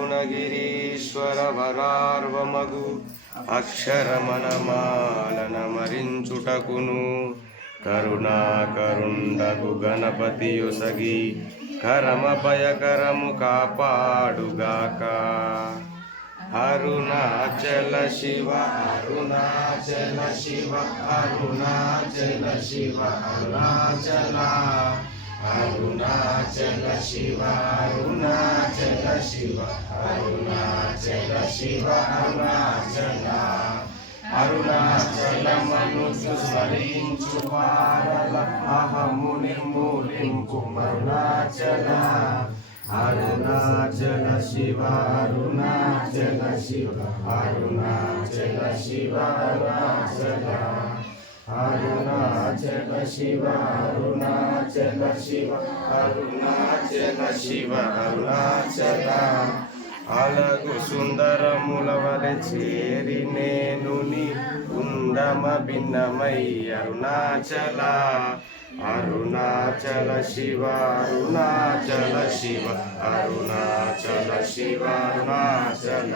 సాక్షాదరుణగిరీశ్వర వరార్వమగు అక్షరమనమాలనమరించుటకును కరుణాకరుండగు గణపతియొసగి కరమభయకరము కాపాడుగాక. అరుణాచల శివ అరుణాచల శివ అరుణాచల శివ అరుణాచల అరుణాచల శివ అరుణాచల శివ అరుణాచల శివ అరుణాచల అరుణాచలమను స్మరించు వారల అహము నిర్మూలింపు అరుణాచల అరుణాచల శివ అరుణాచల శివ అరుణాచల శివ అరుణాచల అరుణాచల శివ అరుణాచల శివ అరుణాచల శివ అరుణాచల అలగు సుందరముల వలె చేరి నేను నీ కుందమ భిన్నమై అరుణాచల అరుణాచల శివ అరుణాచల శివ అరుణాచల శివ అరుణాచల